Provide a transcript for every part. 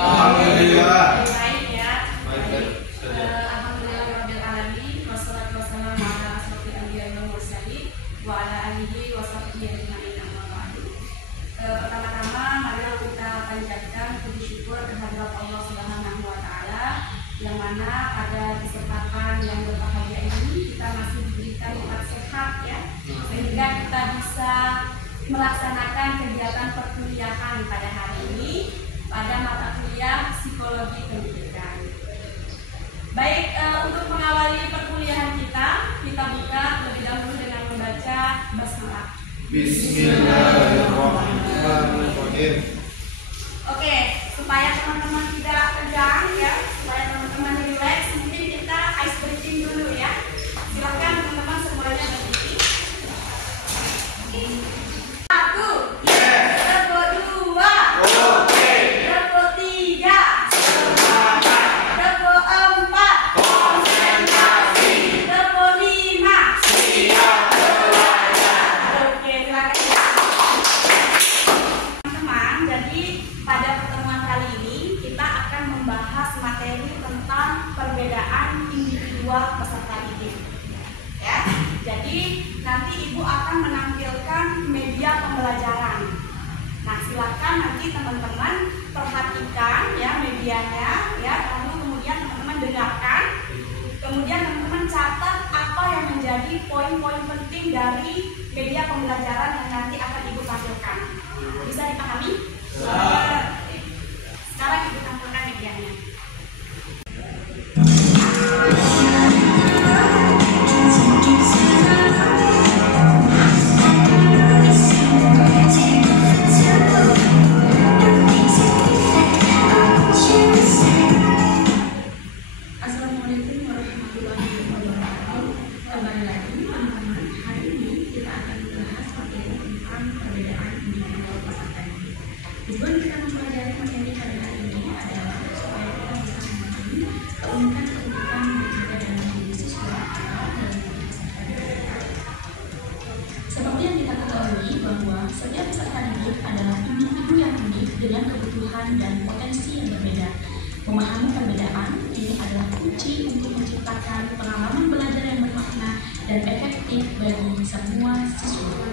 Alhamdulillah. Baik ya. Baik. Alhamdulillahirabbil alamin. Wassalatu wassalamu ala asyrofil anbiya'i wal mursalin wa ala alihi wa sahbihi ajma'in. Amma ba'du. Pertama-tama marilah kita panjatkan puji syukur kehadirat Allah Subhanahu wa taala yang mana pada kesempatan yang berbahagia ini kita masih diberikan nikmat sehat ya, sehingga kita bisa melaksanakan kegiatan perkuliahan pada hari ini pada mata kuliah psikologi pendidikan. Baik, untuk mengawali perkuliahan kita buka terlebih dahulu dengan membaca basmalah. Bismillahirrahmanirrahim. Oke, supaya teman-teman tidak tegang ya, supaya teman-teman relax, mungkin kita ice breathing dulu ya. Silakan teman-teman semuanya berdiri. Satu, tepuk dua, tepuk tiga, tepuk empat, tepuk lima. Oke, silakan. Teman-teman, jadi pada pertemuan kali ini kita akan membahas materi tentang perbedaan individual peserta didik. Ya, jadi nanti Ibu akan menampilkan media pembelajaran. Nah, silakan nanti teman-teman perhatikan ya medianya, ya, lalu kemudian teman-teman dengarkan, kemudian teman-teman catat apa yang menjadi poin-poin penting dari media pembelajaran yang nanti akan Ibu tampilkan. Bisa dipahami? Sekarang Ibu tampilkan medianya. Assalamualaikum warahmatullahi wabarakatuh. Kembali lagi teman-teman, hari ini kita akan membahas materi tentang perbedaan individual peserta didik. Tujuan kita mempelajari materi pada hari ini adalah supaya kita bisa memahami keunikan-keunikan yang ada dalam diri siswa atau dalam diri peserta didik. Seperti yang kita ketahui bahwa setiap peserta didik adalah individu yang unik dengan kebutuhan dan potensi yang berbeda. Memahami perbedaan ini adalah kunci untuk menciptakan pengalaman belajar yang bermakna dan efektif bagi semua siswa.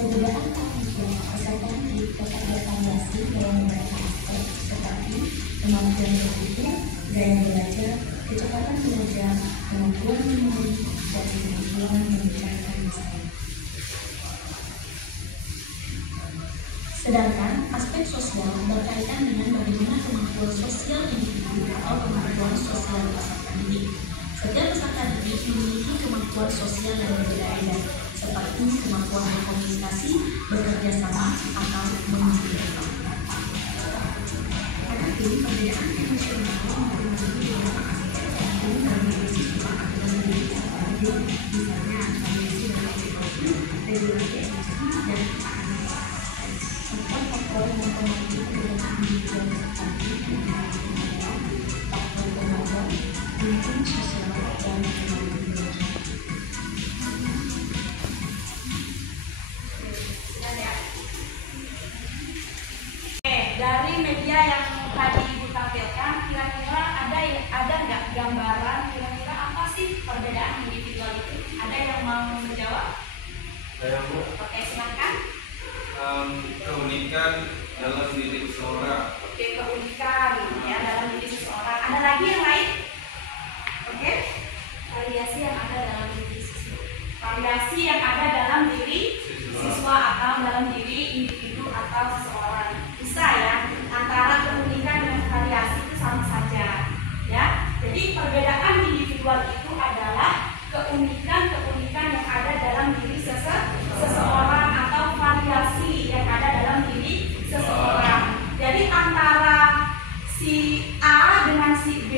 Perbedaan kognitif peserta didik dapat bervariasi dalam beberapa aspek seperti kemampuan berpikir, gaya belajar, kecepatan belajar, kemampuan memori, dan kemampuan membicarakan masalah. Sedangkan aspek sosial berkaitan dengan bagaimana kemampuan sosial individu atau kemampuan sosial peserta didik. Setiap peserta didik memiliki kemampuan sosial yang berbeda-beda, seperti kemampuan berkomunikasi, bekerja sama, atau memiliki. Tetapi perbedaan emosional mempengaruhi beberapa aspek dalam diri siswa dalam diri peserta didik, misalnya variasi dalam situasi, regulasi emosi, dan ketahanan. Faktor-faktor yang mempengaruhi perbedaan individual peserta didik adalah faktor keluarga, lingkungan sosial, dan kemampuan belajar. Dari media yang tadi Ibu tampilkan, kira-kira ada nggak gambaran kira-kira apa sih perbedaan individual itu? Ada yang mau menjawab? Saya Bu, Oke, silakan. keunikan dalam diri seseorang. Oke, keunikan ya dalam diri seseorang. Ada lagi yang lain? Oke, variasi yang ada dalam diri siswa. Variasi yang ada dalam diri siswa atau dalam diri individu atau seseorang. Bisa ya, antara keunikan dan variasi itu sama saja ya. Jadi perbedaan individual itu adalah keunikan-keunikan yang ada dalam diri seseorang atau variasi yang ada dalam diri seseorang. Jadi antara si A dengan si B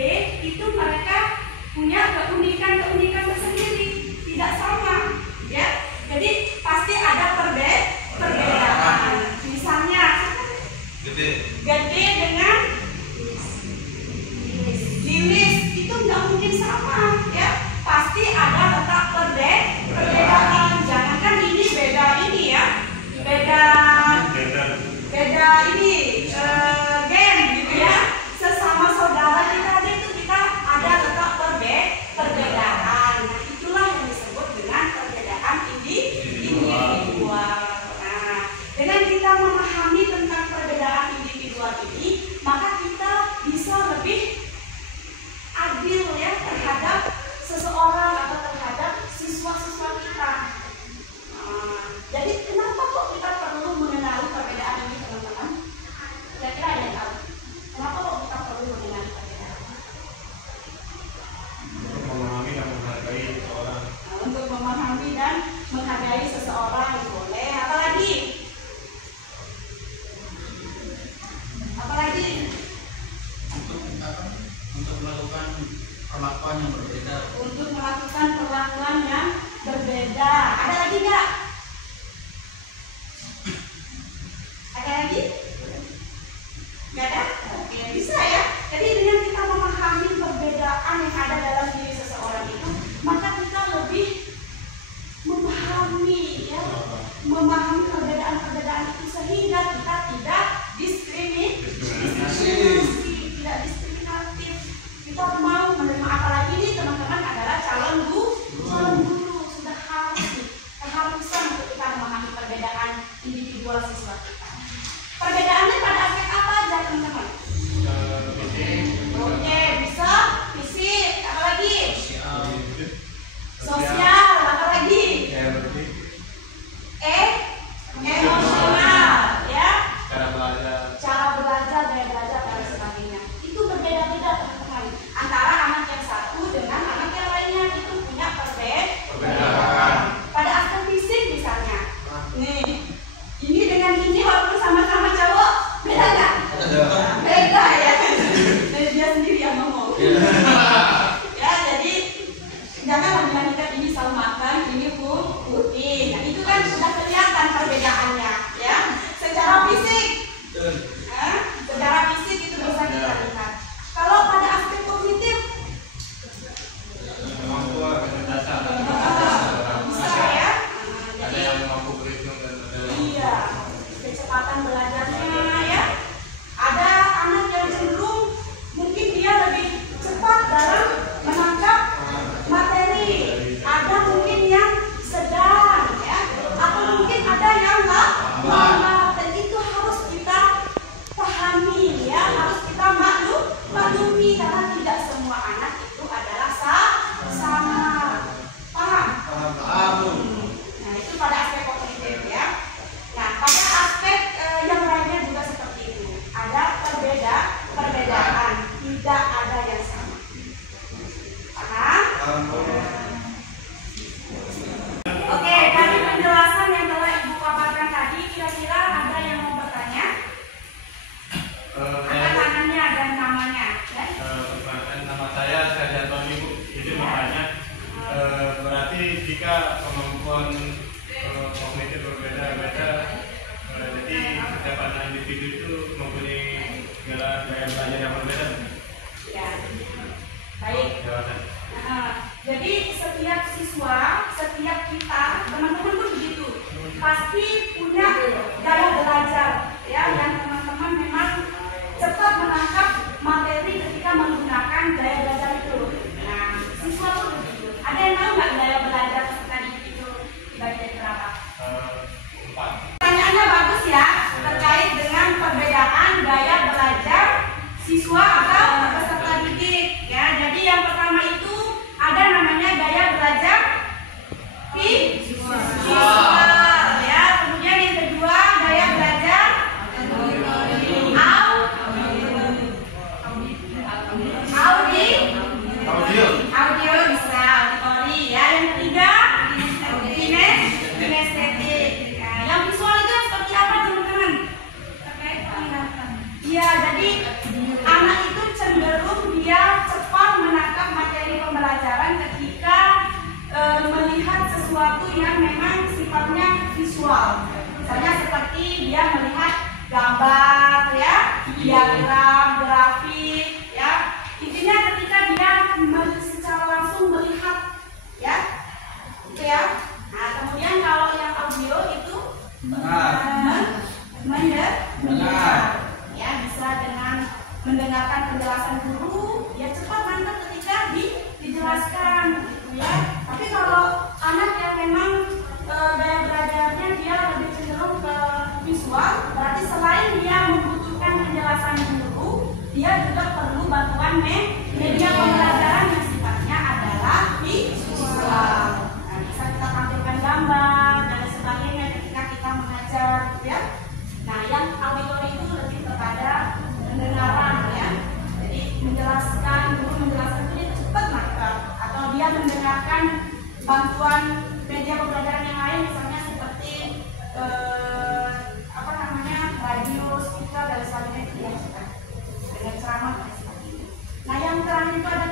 itu mereka punya keunikan-keunikan tersendiri, tidak sama ya. Jadi pasti ada perbedaan. Misalnya gede dengan lilis itu nggak perlakuan yang berbeda. Untuk melakukan perlakuan yang berbeda. Ada lagi nggak? Ada lagi? Nggak ada? Oke, bisa ya. Jadi dengan kita memahami perbedaan yang ada dalam diri seseorang itu, maka kita lebih memahami ya, memahami perbedaan-perbedaan itu sehingga kita tidak diskriminasi, tidak diskriminatif. Kita mau menerima, apalagi ini teman-teman adalah calon guru, sudah harus keharusan untuk kita memahami perbedaan individual siswa kita. Perbedaannya pada aspek apa aja teman-teman? Oke, bisa fisik, apa lagi? Sosial, apa lagi? Emosional, ya. Cara belajar, gaya belajar dan sebagainya. Itu berbeda-beda teman-teman. Antara anak yang satu dengan anak yang lainnya itu punya perbedaan. Pada aspek fisik misalnya, nih, ini dengan ini walaupun sama-sama cowok, beda nggak? Beda ya. Dan dia sendiri yang ngomong. Ya, jadi jangan membandingkan ini sama makan, ini putih. Nah, itu kan sudah kelihatan perbedaannya, ya. Secara fisik, secara fisik itu bisa kita lihat. Kalau pada aspek kognitif, Kemampuan dasar. bisa ya. Ada yang mampu berhitung dan Iya, kecepatan belajarnya ya. Ada anak yang cenderung mungkin dia lebih cepat dalam menangkap materi. Ada mungkin yang sedang ya, atau mungkin ada yang lambat. Dan itu harus kita pahami ya, harus kita maklumi karena tidak semua anak itu adalah sama. Paham? Nah, itu pada aspek kognitif ya. Nah, pada aspek yang lainnya juga seperti itu. Ada perbedaan, tidak ada yang sama. Paham? Oke, dari penjelasan yang telah Ibu paparkan tadi, kira-kira ada yang mau bertanya? Angkat tangannya dan namanya. Ya? Nama saya Sarjantoni, Bu. Jadi makanya berarti jika kemampuan kognitif berbeda-beda, jadi setiap anak individu itu mempunyai gaya belajar yang berbeda. Ya. Baik. Jadi setiap siswa, setiap kita, teman-teman pun begitu, pasti punya gaya belajar, ya, yang teman-teman memang cepat menangkap materi ketika menggunakan gaya belajar itu. Nah, siswa pun begitu. Ada yang tahu nggak gaya belajar tadi itu dibagi dari berapa? 4. Pertanyaannya bagus ya, terkait dengan perbedaan gaya belajar siswa atau peserta didik. Ya, jadi yang pertama itu ada namanya gaya belajar visual, ya. Kemudian yang kedua gaya belajar audio bisa auditori, ya. Yang ketiga kinestetik. Yang visual itu seperti apa teman-teman? Iya, jadi anak itu cenderung dia cepat menangkap materi pembelajaran ketika melihat sesuatu yang memang sifatnya visual. Misalnya seperti dia melihat gambar, ya, diagram, grafik, ya. Intinya ketika dia secara langsung melihat, ya, gitu ya. Nah, kemudian kalau yang audio itu mendengar, ya, bisa dengan mendengarkan penjelasan guru, ya cepat nangkep ketika dijelaskan, gitu ya. Tapi kalau anak yang memang gaya belajarnya dia lebih cenderung ke visual, berarti selain dia membutuhkan penjelasan guru, dia juga perlu bantuan media pembelajaran yang sifatnya adalah visual. Nah, bisa kita tampilkan gambar dan sebagainya ketika kita mengajar, ya. Nah, yang auditori itu lebih kepada pendengaran, ya. Jadi menjelaskan, guru menjelaskan itu dia cepat nangkap, atau dia mendengarkan bantuan media pembelajaran yang lain, misalnya seperti radio, speaker dan sebagainya, itu dia cepat dengan ceramah dan sebagainya. Nah, yang terakhir itu ada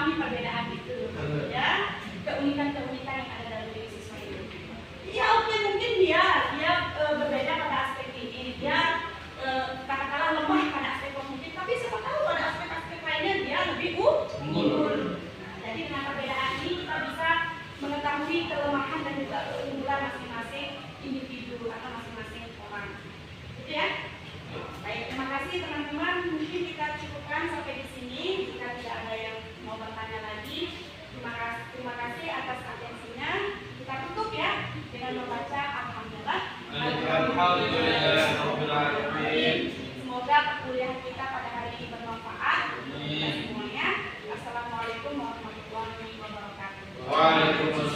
memahami perbedaan itu, ya, keunikan-keunikan yang ada dalam diri siswa itu. Ya oke, mungkin dia berbeda pada aspek ini, dia katakanlah lemah pada aspek kognitif, tapi siapa tahu pada aspek-aspek lainnya dia lebih unggul. Nah, jadi dengan perbedaan ini kita bisa mengetahui kelemahan dan juga keunggulan masing-masing individu atau masing-masing orang. Gitu ya. Baik, terima kasih teman-teman. Mungkin kita cukupkan sampai di sini. Jika tidak ada yang mau bertanya lagi, terima kasih atas atensinya. Kita tutup ya dengan membaca Alhamdulillah. Semoga perkuliahan kita pada hari ini bermanfaat untuk kita semuanya. Assalamualaikum warahmatullahi wabarakatuh. Waalaikumsalam.